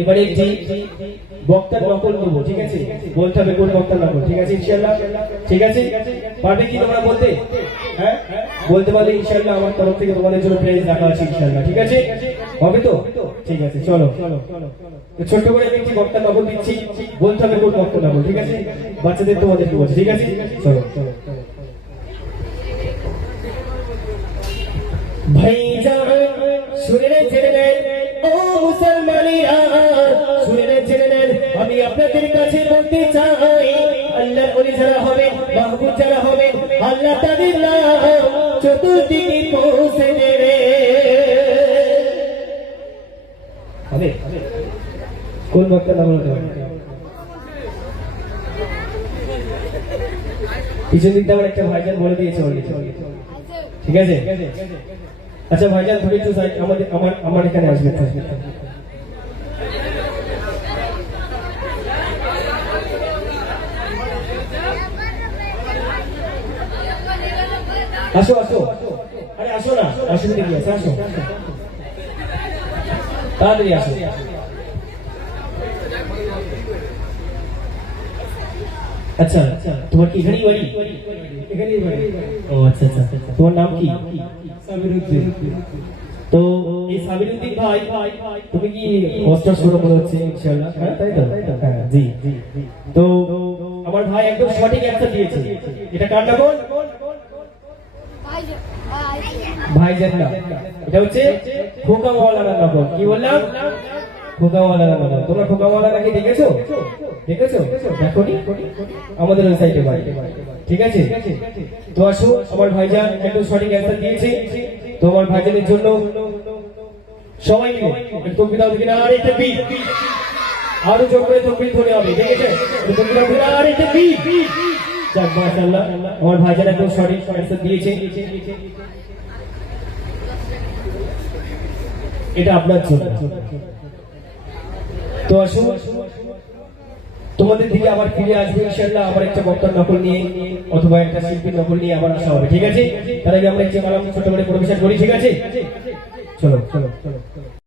এবারে একটি বক্তার নকল করব, ঠিক আছে? বলতে হবে কোন বক্তার নকল, ঠিক আছে ইনশাআল্লাহ? ঠিক আছে, পারবে কি তোমরা বলতে? হ্যাঁ, বলতে পারলে ইনশাআল্লাহ আমার তরফ থেকে তোমাদের জন্য প্রাইজ রাখা আছে ইনশাআল্লাহ, ঠিক আছে? হবে তো? ঠিক আছে, চলো ছোট্ট করে একটি বক্তার নকল দিচ্ছি, বলতে হবে কোন বক্তার নকল, ঠিক আছে? বাচ্চাদের তোমাদেরকে বলছি, ঠিক আছে? চলো ভাইজান শুনে ছেড়ে ও মুসলমানেরা, শুনে ছেড়ে নেন, আমি আপনাদের কাছে বলতে চাই, আল্লাহর ওলি যারা হবে, মাহবুব যারা হবে, আল্লাহ তাদের নাম চতুর্দিকে পৌঁছে দেবে। হবে কোন বক্তার নাম বলতে হবে? পিছন দিকটা আমার একটা ভাইজান বলে দিয়েছে অলরেডি, ঠিক আছে? আচ্ছা ভাইজান তুমি একটু আমার এখানে আসবে। আসো আসো, আরে আসো না, অসুবিধা কি আছে? আসো তাড়াতাড়ি আসো। আচ্ছা তোমার কি এখানেই বাড়ি? এখানেই বাড়ি। ও আচ্ছা আচ্ছা, তোমার নাম কি? সাবিরউদ্দিন। তো এই সাবিরউদ্দিন ভাই, তুমি কি কষ্ট শুরু মনে হচ্ছে ইনশাআল্লাহ? হ্যাঁ তাই তো? হ্যাঁ জি। তো আমার ভাই একদম সঠিক অ্যান্সার দিয়েছে। এটা কার নাম? ভাইজান না, এটা হচ্ছে খোকাওয়ালার নাম। কি বললাম? খোকাওয়ালার নাম। তোমরা খোকাওয়ালাকে দেখেছো? দেখোনি? আমাদের ওই সাইডে বাড়ি, ঠিক আছে? তো আসো, আমার ভাইজান একদম সঠিক অ্যান্সার দিয়েছে। তোমার ভাইজানের জন্য সবাই মিলে একটু বিদাও দিকে, আর একটা বি আরো জোর করে তকবীর ধরে হবে, দেখেছে? আর একটা বি। যাক মাশাআল্লাহ, আমার ভাইজান একদম সঠিক অ্যান্সার দিয়েছে। এটা আপনার জন্য। তো আসো, তোমাদের দিকে আবার ফিরে আসবে ইনশাআল্লাহ, আবার একটা বক্তার নকল নিয়ে অথবা একটা শিল্পীর নকল নিয়ে আবার আসা হবে, ঠিক আছে? তার আগে আমরা একটা ছোট করে পরিবেশন করি, ঠিক আছে? চলো।